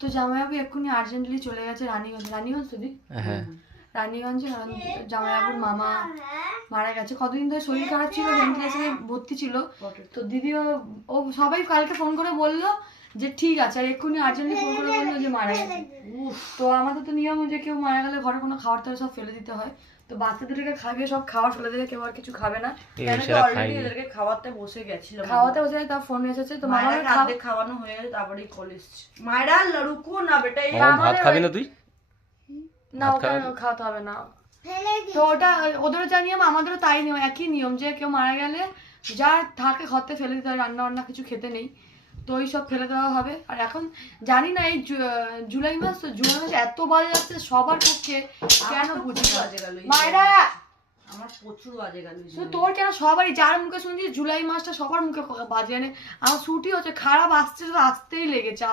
তো জামাইবাবু এক্ষুনি আর্জেন্টলি চলে গেছে রানীগঞ্জ তো দি হ্যাঁ রানীগঞ্জে, কারণ জামাইবাবুর মামা মারা গেছে। কতদিন ধরে শরীর খারাপ ছিল, ভেন্টিলেশনে ভর্তি ছিল। তো দিদিও ও সবাই কালকে ফোন করে বললো যে ঠিক আছে, আর এক্ষুনি আর্জেন্টলি ফোন করে বললো যে মারা গেছে। তো আমাদের তো নিয়ম যে কেউ মারা গেলে ঘরে কোনো খাবার টাবার সব ফেলে দিতে হয়। তো বাচ্চাদেরকে খাবে, সব খাবার ফেলে দেবে, কেউ আর কিছু খাবে না। অলরেডি এদেরকে খাওয়াতে বসে গেছিল, খাওয়াতে বসে তা ফোন এসেছে, তো মামার রাতে খাওয়ানো হয়ে তারপরেই কল এসছে। মায়েরা লড়ুকো না বেটা, এই ভাত খাবি না তুই? না ওকে খাওয়াতে হবে না। তো ওটা ওদেরও যা নিয়ম আমাদেরও তাই নিয়ম, একই নিয়ম যে কেউ মারা গেলে যা থাকে ঘরতে ফেলে দিতে হয়, রান্না বান্না কিছু খেতে নেই, তো ওই সব ফেলে দেওয়া হবে। আর এখন জানি না এই জুলাই মাস, তো জুলাই মাসে এত বাজে যাচ্ছে সবার পক্ষে, কেন বুঝি বাজে গেল মায়েরা, আমার প্রচুর বাজে গেল। তোর কেন সবারই, যার মুখে শুনছি জুলাই মাসটা সবার মুখে বাজে, আমার ছুটি হচ্ছে, খারাপ আসছে, আসতেই লেগেছে।